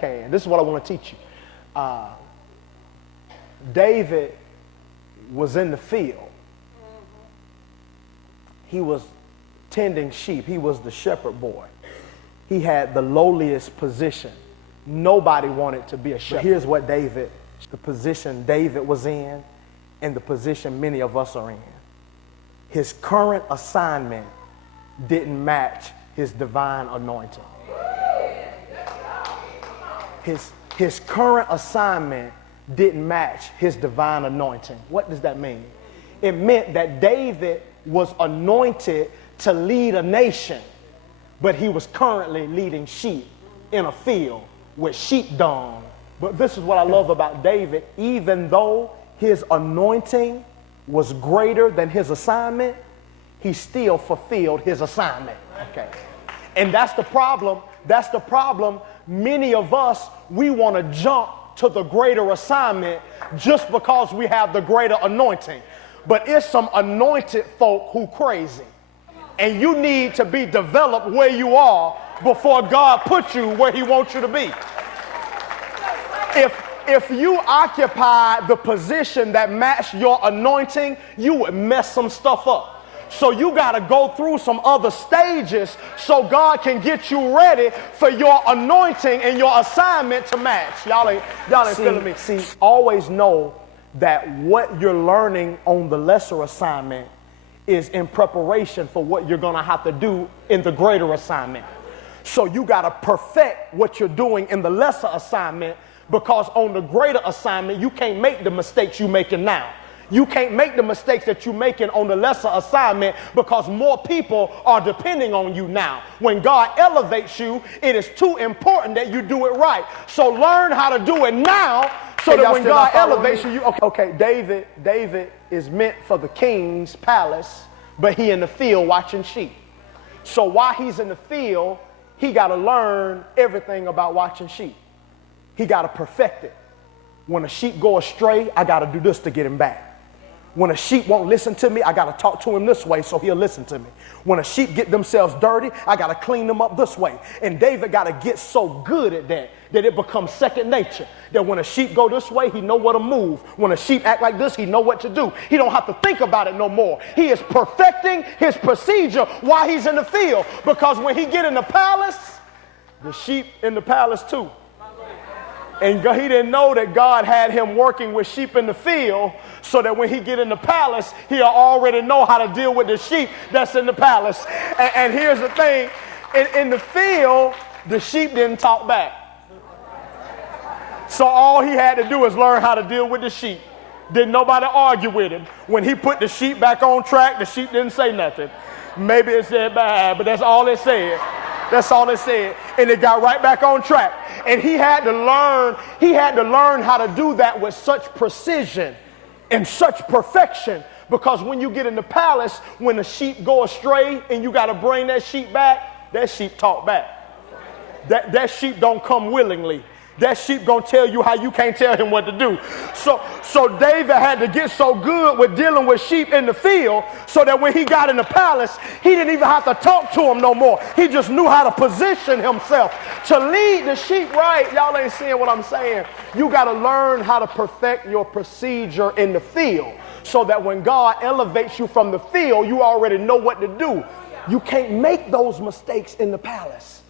can. This is what I want to teach you. David was in the field. He was tending sheep. He was the shepherd boy. He had the lowliest position. Nobody wanted to be a shepherd. But here's what the position David was in, and the position many of us are in. His current assignment didn't match his divine anointing. His current assignment didn't match his divine anointing. What does that mean? It meant that David was anointed to lead a nation, but he was currently leading sheep in a field with sheep dung. But this is what I love about David. Even though his anointing was greater than his assignment, he still fulfilled his assignment. Okay. And that's the problem. That's the problem. Many of us, we want to jump to the greater assignment just because we have the greater anointing. But it's some anointed folk who crazy. And you need to be developed where you are before God puts you where he wants you to be. If you occupy the position that matched your anointing, you would mess some stuff up. So you got to go through some other stages so God can get you ready for your anointing and your assignment to match. Y'all ain't feeling me. See, always know that what you're learning on the lesser assignment is in preparation for what you're going to have to do in the greater assignment. So you got to perfect what you're doing in the lesser assignment, because on the greater assignment, you can't make the mistakes you're making now. You can't make the mistakes that you're making on the lesser assignment because more people are depending on you now. When God elevates you, it is too important that you do it right. So learn how to do it now so that when God elevates you, okay, David is meant for the king's palace, but he in the field watching sheep. So while he's in the field, he got to learn everything about watching sheep. He got to perfect it. When a sheep go astray, I got to do this to get him back. When a sheep won't listen to me, I got to talk to him this way so he'll listen to me. When a sheep get themselves dirty, I got to clean them up this way. And David got to get so good at that it becomes second nature. That when a sheep go this way, he know what to move. When a sheep act like this, he know what to do. He don't have to think about it no more. He is perfecting his procedure while he's in the field. Because when he get in the palace, the sheep in the palace too. And he didn't know that God had him working with sheep in the field so that when he get in the palace, he'll already know how to deal with the sheep that's in the palace. And here's the thing. In the field, the sheep didn't talk back. So all he had to do is learn how to deal with the sheep. Didn't nobody argue with him. When he put the sheep back on track, the sheep didn't say nothing. Maybe it said bad, but that's all it said. That's all it said. And it got right back on track. And he had to learn how to do that with such precision and such perfection. Because when you get in the palace, when the sheep go astray and you got to bring that sheep back, that sheep talk back. That sheep don't come willingly. That sheep gonna tell you how you can't tell him what to do. So David had to get so good with dealing with sheep in the field so that when he got in the palace, he didn't even have to talk to them no more. He just knew how to position himself to lead the sheep right. Y'all ain't seeing what I'm saying. You gotta learn how to perfect your procedure in the field so that when God elevates you from the field, you already know what to do. You can't make those mistakes in the palace.